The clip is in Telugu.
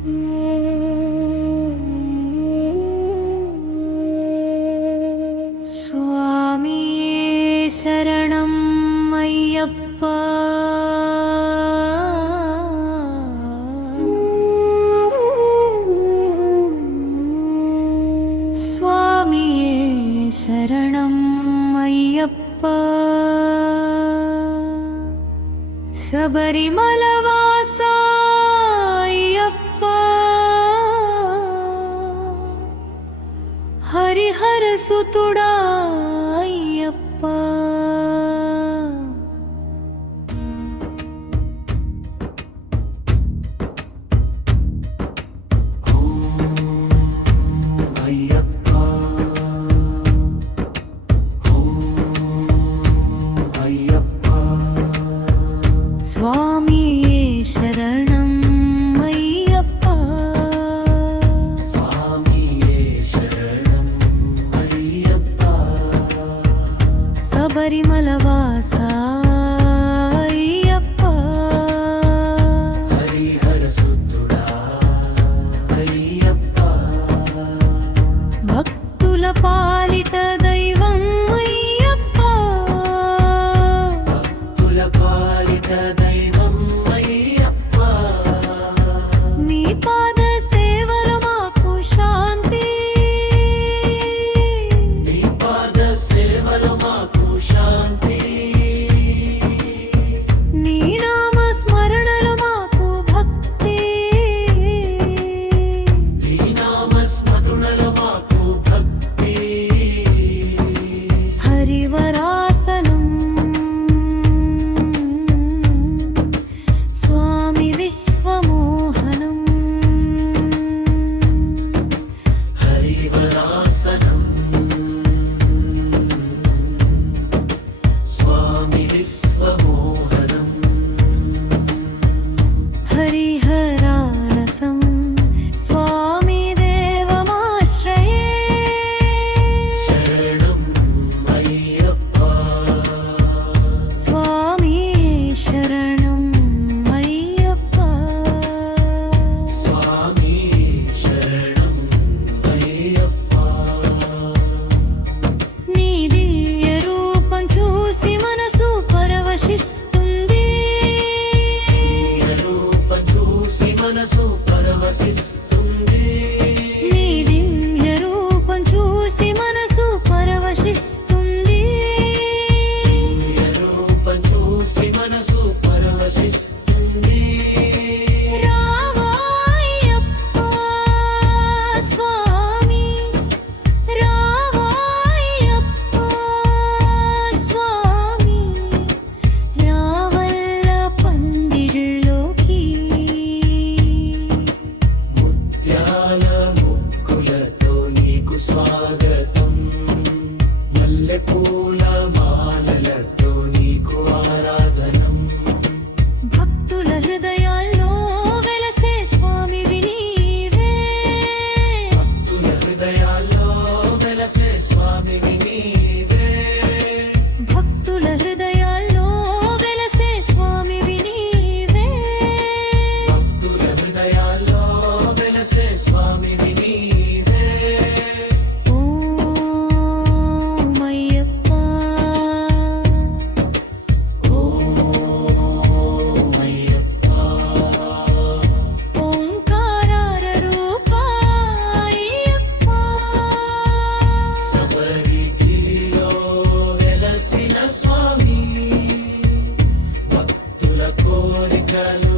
స్వామి శరణం అయ్యప్ప. స్వామి శరణం అయ్యప్ప. శబరిమల వాస అయ్యప్ప. హరిహర సుతుడా అయ్యప్ప. స్వామి శరణం అయ్యప్ప. స్వామి శరణం అయ్యప్ప. శబరిమల వాస అయ్యప్ప. హరిహర సుతుడా అయ్యప్ప. భక్తుల పాలిట దైవం అయ్యప్ప. భక్తుల పాలిట దైవం అయ్యప్ప. నీ పాద సేవలు మాకు శాంతి. నీ పాద సేవలు మాకు శాంతి. నీ నామ స్మరణలు మాకు భక్తి. నీ నామ స్మరణలు మాకు భక్తి. హరివరాసనం స్వామి విశ్వమోహనం. హరివరాసనం స్వామి విశ్వమోహనం. హరిహరారసం స్వామి దేవమాశ్రయే. శరణం అయ్యప్ప. స్వామి శరణం అయ్యప్ప. స్వామి శరణం అయ్యప్ప. నీ దివ్య రూపం చూసి మనసు పరవశిస్తుంది. నీ రూపం చూసి మనసు పరవశిస్తుంది. నీ దివ్య రూపం చూసి మనసు పరవశిస్తుంది. నీ రూపం చూసి మనసు పరవశిస్తుంది. రావా అయ్యప్ప స్వామి. రావా అయ్యప్ప స్వామి. రావల్ల పందిళ్ళలోకి. ముత్యాల ముగ్గులతో నీకు స్వాగతం. మల్లెపూల మాలలతో నీకు ఆరాధనం. భక్తుల హృదయాల్లో వెలసే స్వామివి నీవే. భక్తుల హృదయాల్లో వెలసే స్వామివి నీవే. భక్తుల హృదయాల్లో వెలసే స్వామివి నీవే. భక్తుల హృదయాల్లో వెలసే స్వామివి నీవే. ఓం అయ్యప్ప. ఓం అయ్యప్ప. ఓంకార రూప అయ్యప్ప. శబరిగిరిలో వెలసిన స్వామి. భక్తుల కోరికలు